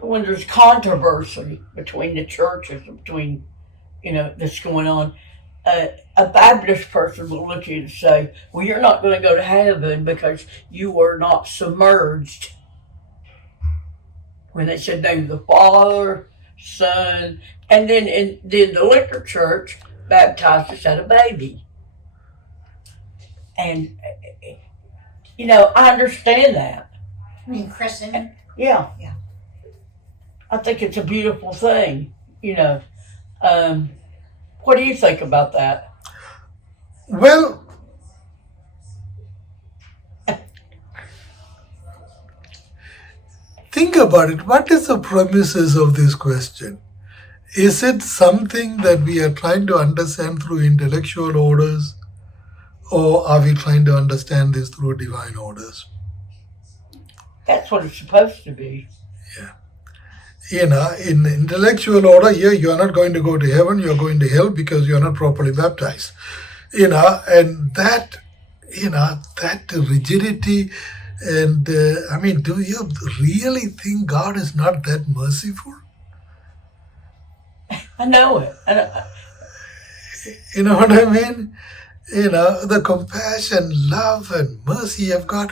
when there's controversy between the churches, between, that's going on, a Baptist person will look at you and say, well, you're not going to go to heaven because you were not submerged. When they said name of the Father, Son, and then the liquor church baptized us as a baby. And, I understand that. You mean christening? Yeah. Yeah. I think it's a beautiful thing, What do you think about that? Well, think about it. What is the premises of this question? Is it something that we are trying to understand through intellectual orders, or are we trying to understand this through divine orders? That's what it's supposed to be. Yeah. In intellectual order, you are not going to go to heaven, you are going to hell because you are not properly baptized. And that rigidity, and do you really think God is not that merciful? I know it. You know what I mean? The compassion, love, and mercy of God.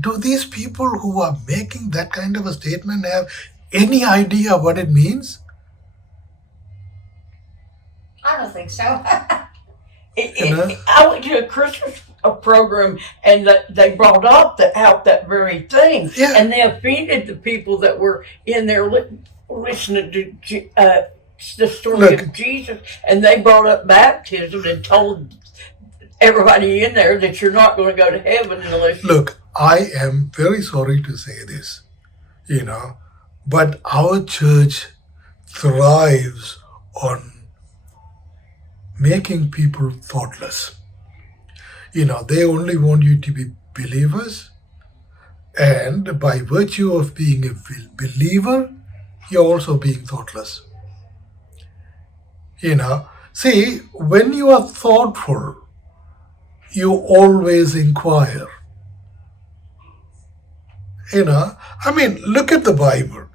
Do these people who are making that kind of a statement have any idea what it means? I don't think so. I went to a Christmas program and they brought up that very thing. Yeah. And they offended the people that were in there listening to the story of Jesus. And they brought up baptism and told everybody in there that you're not going to go to heaven unless you... Look, I am very sorry to say this, but our church thrives on making people thoughtless. They only want you to be believers, and by virtue of being a believer, you're also being thoughtless. See, when you are thoughtful, you always inquire. Look at the Bible.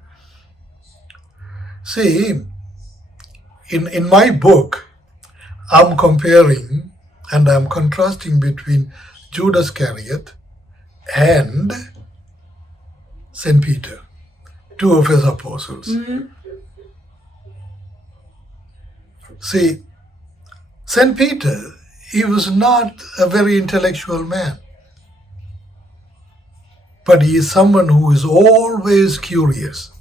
See, in my book, I'm comparing and I'm contrasting between Judas Iscariot and St. Peter, two of his apostles. Mm-hmm. See, St. Peter, he was not a very intellectual man, but he is someone who is always curious,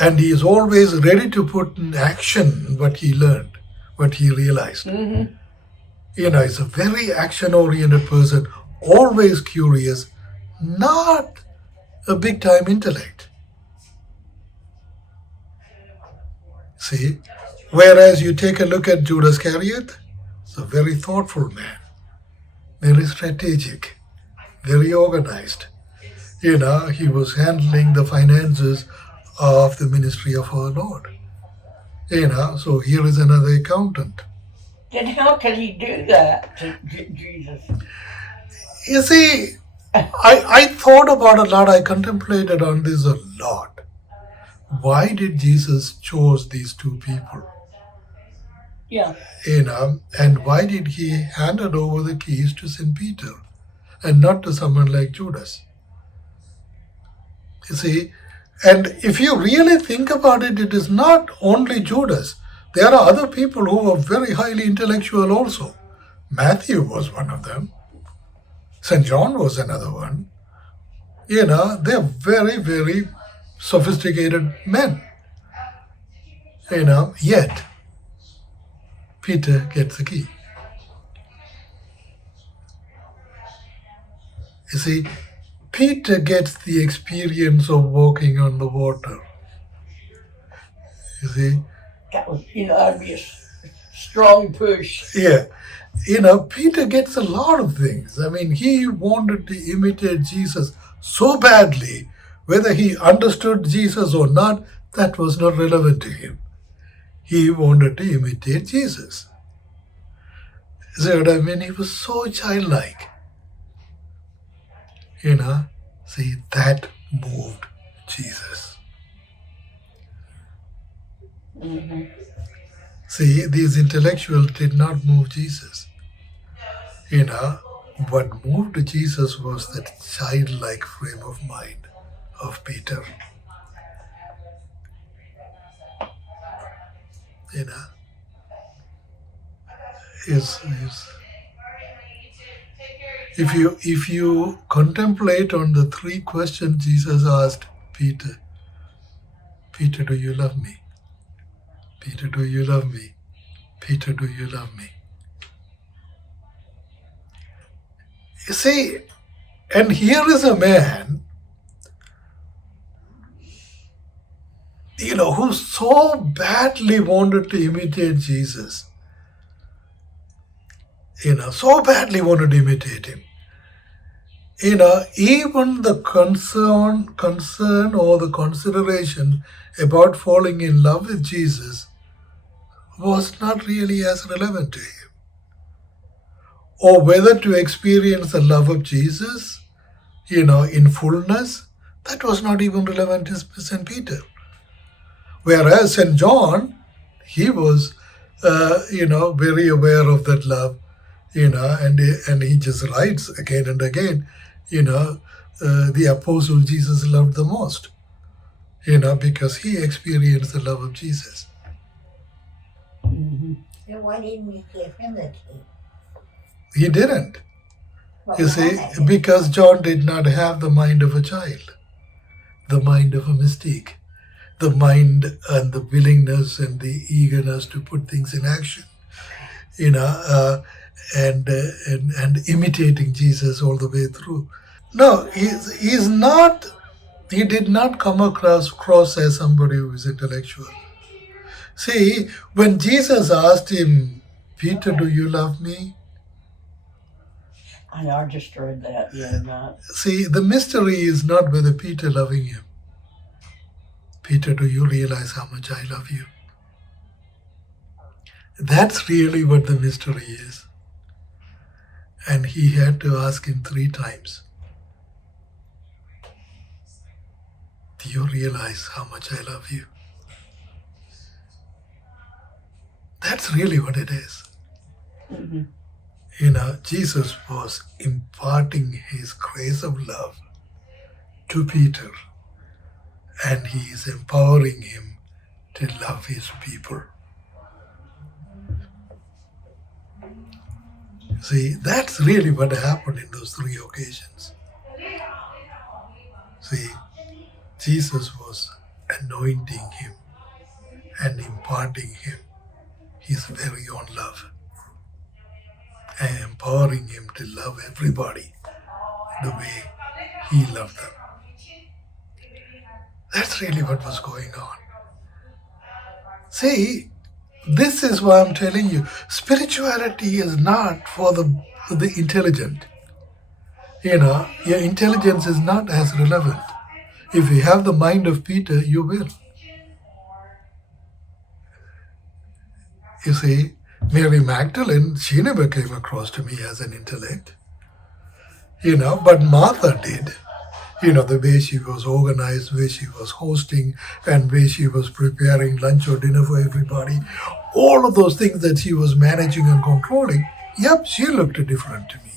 and he is always ready to put in action what he learned, what he realized. Mm-hmm. He's a very action-oriented person, always curious, not a big-time intellect. See? Whereas you take a look at Judas Iscariot, he's a very thoughtful man, very strategic, very organized. He was handling the finances of the ministry of our Lord. So here is another accountant. Then how can he do that to Jesus? You see, I thought about a lot, I contemplated on this a lot. Why did Jesus choose these two people? Yeah. And why did he hand over the keys to St. Peter and not to someone like Judas? You see, and if you really think about it, it is not only Judas. There are other people who are very highly intellectual also. Matthew was one of them. St. John was another one. They're very, very sophisticated men. Yet Peter gets the key. You see, Peter gets the experience of walking on the water. You see? That would, that'd be a strong push. Yeah. Peter gets a lot of things. He wanted to imitate Jesus so badly, whether he understood Jesus or not, that was not relevant to him. He wanted to imitate Jesus. See what I mean? He was so childlike. See, that moved Jesus. Mm-hmm. See, these intellectuals did not move Jesus. What moved Jesus was that childlike frame of mind of Peter. Is if you contemplate on the three questions Jesus asked Peter, Peter, do you love me? Peter, do you love me? Peter, do you love me? You see, and here is a man, who so badly wanted to imitate Jesus. So badly wanted to imitate him. Even the concern or the consideration about falling in love with Jesus was not really as relevant to him. Or whether to experience the love of Jesus, in fullness, that was not even relevant to St. Peter. Whereas St. John, he was, very aware of that love, and he just writes again and again, the apostle Jesus loved the most, because he experienced the love of Jesus. Mm-hmm. Then why didn't we give him the key? He didn't. Well, You see, why? because John did not have the mind of a child, the mind of a mystique, the mind and the willingness and the eagerness to put things in action, and imitating Jesus all the way through. No, he's not. He did not come across as somebody who is intellectual. See, when Jesus asked him, Peter, do you love me? I know, I just read that the other night. See, the mystery is not whether Peter loving him. Peter, do you realize how much I love you? That's really what the mystery is. And he had to ask him 3 times. Do you realize how much I love you? That's really what it is. Mm-hmm. Jesus was imparting his grace of love to Peter, and he is empowering him to love his people. See, that's really what happened in those 3 occasions. See, Jesus was anointing him and imparting him his very own love and empowering him to love everybody the way he loved them. That's really what was going on. See, this is why I'm telling you, spirituality is not for the intelligent. Your intelligence is not as relevant. If you have the mind of Peter, you will. You see, Mary Magdalene, she never came across to me as an intellect. But Martha did. The way she was organized, the way she was hosting, and the way she was preparing lunch or dinner for everybody. All of those things that she was managing and controlling, yep, she looked different to me.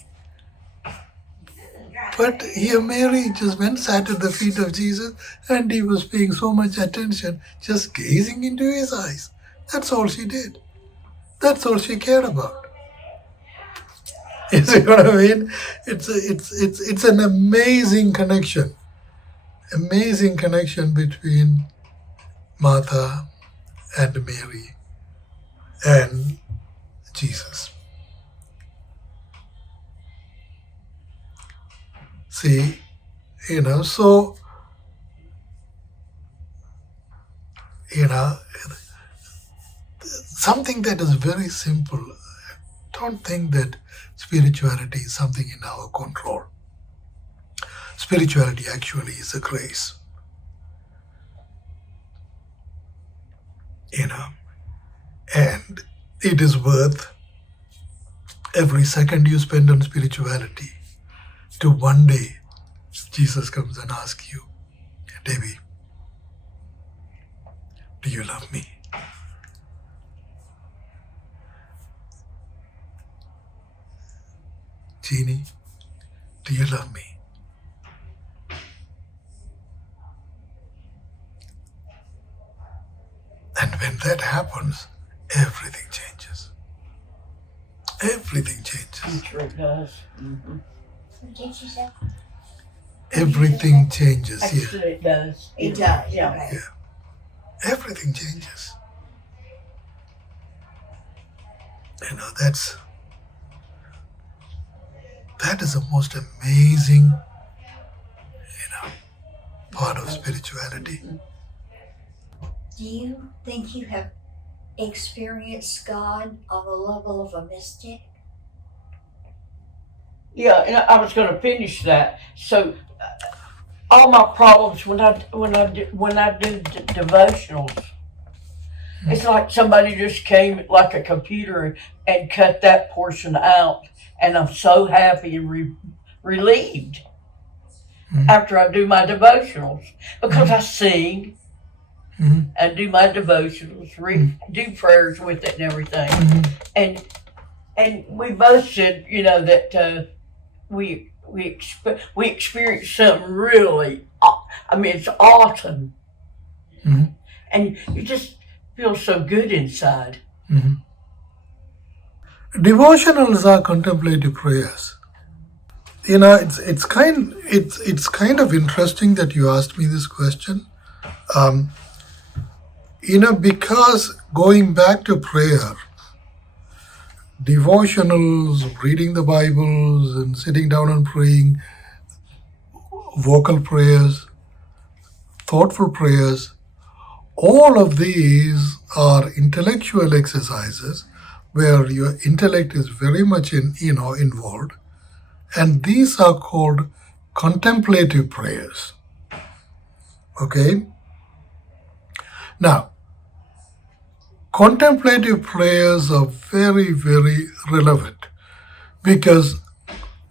But here Mary just went, sat at the feet of Jesus, and he was paying so much attention, just gazing into his eyes. That's all she did. That's all she cared about. You see what I mean? It's an amazing connection. Amazing connection between Martha and Mary and Jesus. See, so, something that is very simple. Don't think that spirituality is something in our control. Spirituality actually is a grace. And it is worth every second you spend on spirituality to one day Jesus comes and asks you, Devi, do you love me? Jeannie, do you love me? And when that happens, everything changes. Everything changes. I'm sure it does. Mm-hmm. What did you say? Everything changes here. Actually, it does. It does. Yeah. Okay. Yeah. Everything changes. That is the most amazing, part of spirituality. Do you think you have experienced God on the level of a mystic? Yeah, and I was going to finish that. So, all my problems when I do devotionals, it's like somebody just came like a computer and cut that portion out, and I'm so happy and relieved after I do my devotionals because I sing and do my devotionals, do prayers with it and everything, and we both said, that we experienced something really. I mean, it's awesome, and you just feel so good inside. Devotionals are contemplative prayers. It's kind of interesting that you asked me this question. Because going back to prayer, devotionals, reading the Bibles and sitting down and praying, vocal prayers, thoughtful prayers, all of these are intellectual exercises where your intellect is very much involved, and these are called contemplative prayers. Okay? Now, contemplative prayers are very, very relevant because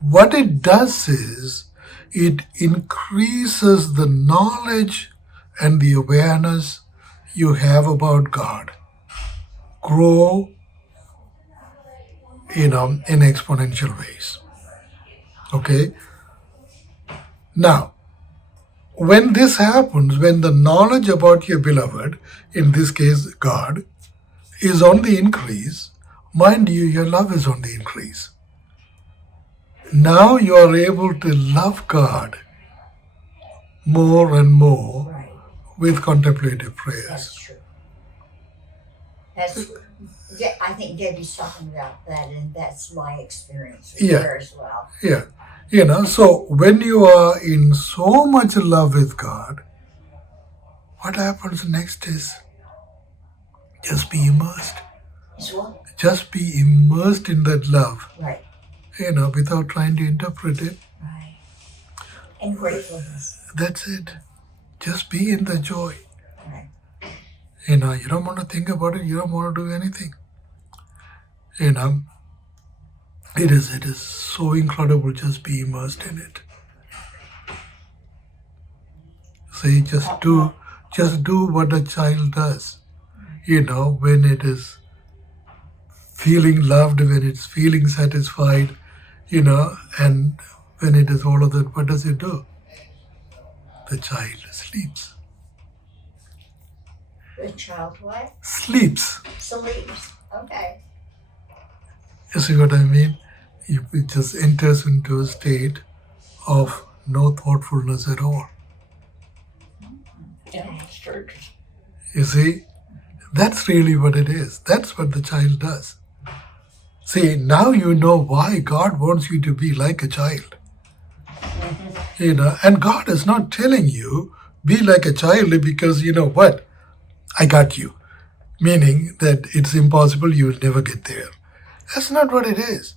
what it does is it increases the knowledge and the awareness you have about God. Grow, in exponential ways. Okay? Now, when this happens, when the knowledge about your beloved, in this case God, is on the increase, mind you, your love is on the increase. Now you are able to love God more and more with contemplative prayers. That's true. I think Debbie's talking about that, and that's my experience with her as well. Yeah. So when you are in so much love with God, what happens next is just be immersed. Just be immersed in that love. Right. Without trying to interpret it. Right. And gratefulness. That's it. Just be in the joy. Right. You don't want to think about it. You don't want to do anything. It is so incredible. Just be immersed in it. See, just do what a child does. When it is feeling loved, when it's feeling satisfied, and when it is all of that, what does it do? The child sleeps. The child what? Sleeps. Sleeps. Okay. You see what I mean? It just enters into a state of no thoughtfulness at all. Yeah, that's true. You see? That's really what it is. That's what the child does. See, now you know why God wants you to be like a child. And God is not telling you, be like a child because you know what? I got you. Meaning that it's impossible, you will never get there. That's not what it is.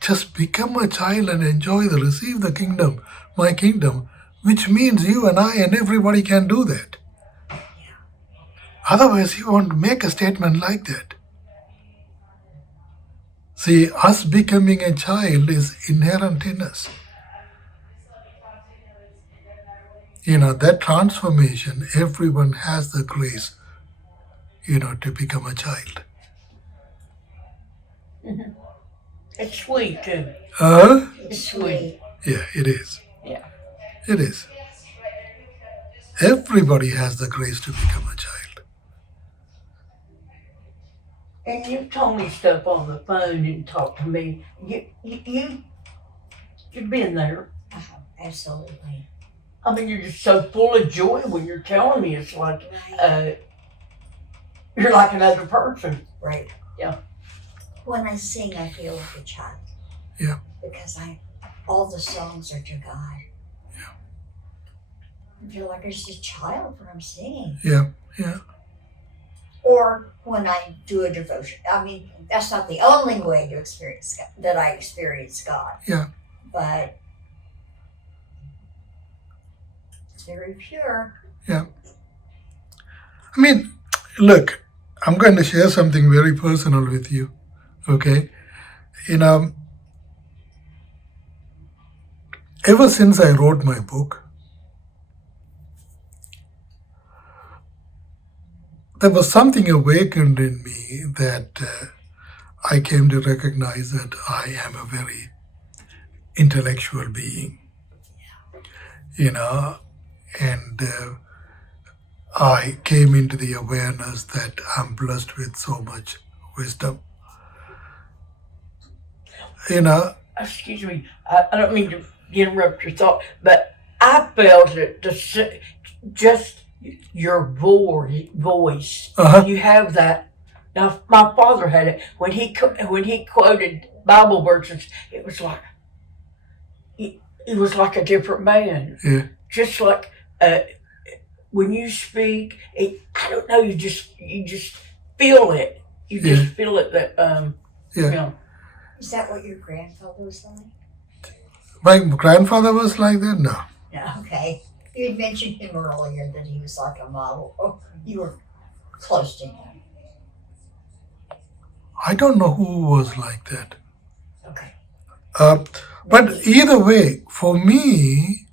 Just become a child and receive the kingdom, my kingdom, which means you and I and everybody can do that. Otherwise, you won't make a statement like that. See, us becoming a child is inherent in us. That transformation, everyone has the grace, to become a child. It's sweet too. It's sweet. Yeah, it is. Yeah. It is. Everybody has the grace to become a child. And you told me stuff on the phone and talked to me. You've been there. Absolutely. I mean, you're just so full of joy when you're telling me. It's like Right. you're like another person. Right. Yeah. When I sing, I feel like a child. Yeah. Because all the songs are to God. Yeah. I feel like I'm just a child when I'm singing. Yeah. Yeah. Or when I do a devotion. I mean, that's not the only way to experience God, that I experience God. Yeah. But it's very pure. Yeah. I mean, look, I'm going to share something very personal with you. Okay? Ever since I wrote my book, there was something awakened in me that I came to recognize that I am a very intellectual being, and I came into the awareness that I'm blessed with so much wisdom. Excuse me. I don't mean to interrupt your thought, but I felt it. Just your voice. Uh-huh. You have that. Now, my father had it when he quoted Bible verses. It was like a different man. Yeah. Just like when you speak, I don't know. You just feel it. You just feel it. That Yeah. Is that what your grandfather was like? My grandfather was like that? No. Yeah, okay. You had mentioned him earlier that he was like a model. Oh, you were close to him. I don't know who was like that. Okay. But either way, for me,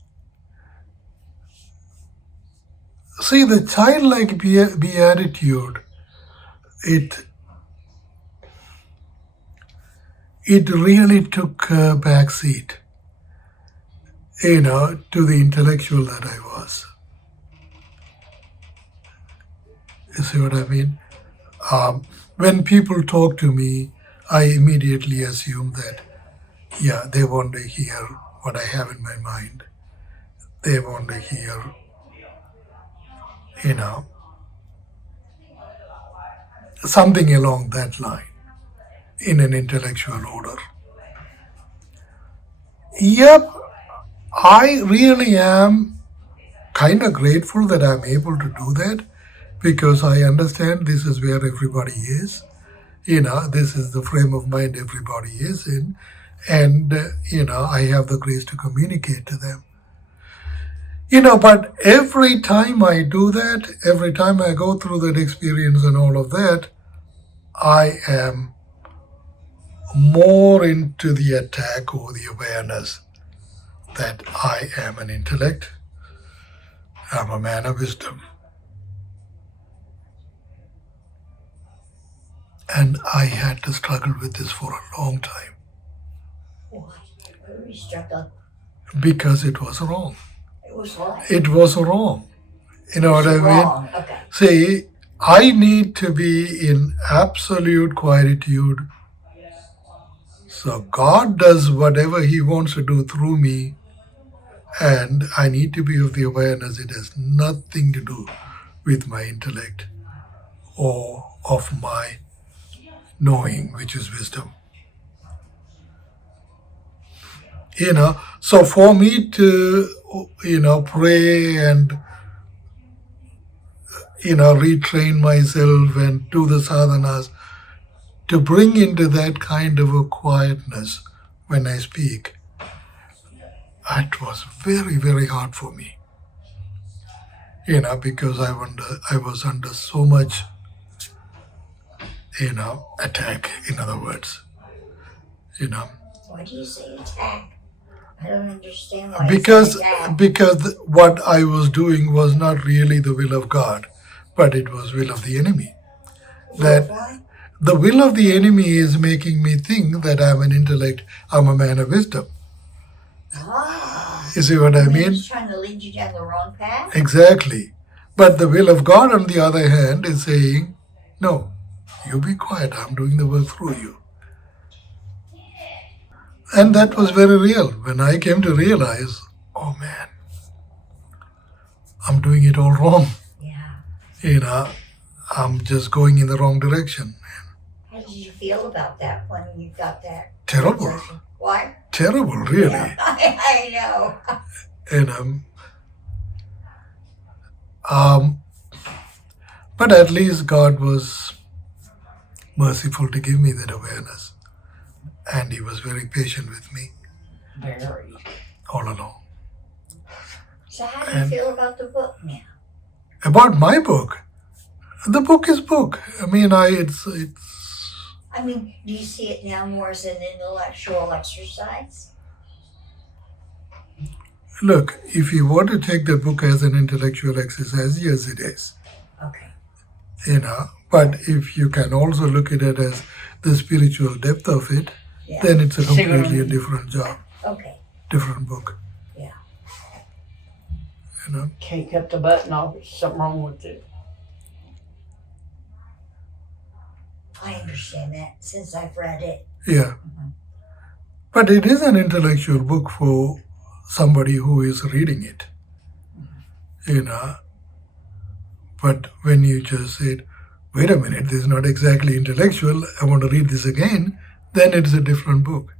see, the childlike beatitude, it really took a back seat, to the intellectual that I was. You see what I mean? When people talk to me, I immediately assume that, they want to hear what I have in my mind. They want to hear, something along that line in an intellectual order. Yep, I really am kind of grateful that I'm able to do that, because I understand this is where everybody is. This is the frame of mind everybody is in. And, I have the grace to communicate to them. But every time I do that, every time I go through that experience and all of that, I am more into the attack or the awareness that I am an intellect, I'm a man of wisdom. And I had to struggle with this for a long time. Why? You struggled. Because it was wrong. It was what? It was wrong. You know what I mean? Wrong. Okay. See, I need to be in absolute quietude. So God does whatever He wants to do through me, and I need to be of the awareness it has nothing to do with my intellect or of my knowing, which is wisdom. So for me to, pray and, retrain myself and do the sadhanas, to bring into that kind of a quietness when I speak, it was very, very hard for me. Because I was under so much, attack, in other words. Why do you say attack? I don't understand why Because you say attack. because what I was doing was not really the will of God, but it was will of the enemy. Why? the will of the enemy is making me think that I'm an intellect, I'm a man of wisdom. Ah. You see what I mean? He's trying to lead you down the wrong path? Exactly. But the will of God, on the other hand, is saying, no, you be quiet, I'm doing the work through you. And that was very real. When I came to realize, oh man, I'm doing it all wrong. Yeah. I'm just going in the wrong direction. How did you feel about that when you got that? Terrible. realization? Why? Terrible, really. Yeah, I know. But at least God was merciful to give me that awareness. And He was very patient with me Very. all along. So how do you feel about the book now? About my book, the book is book. I mean, it's. I mean, do you see it now more as an intellectual exercise? Look, if you want to take the book as an intellectual exercise, yes, it is. Okay. But if you can also look at it as the spiritual depth of it, Yeah. then it's a See what I completely mean? different job, Okay. different book. Yeah. Can't cut the button off. There's something wrong with it. I understand that since I've read it. Yeah. But it is an intellectual book for somebody who is reading it. But when you just said, wait a minute, this is not exactly intellectual, I want to read this again, then it's a different book.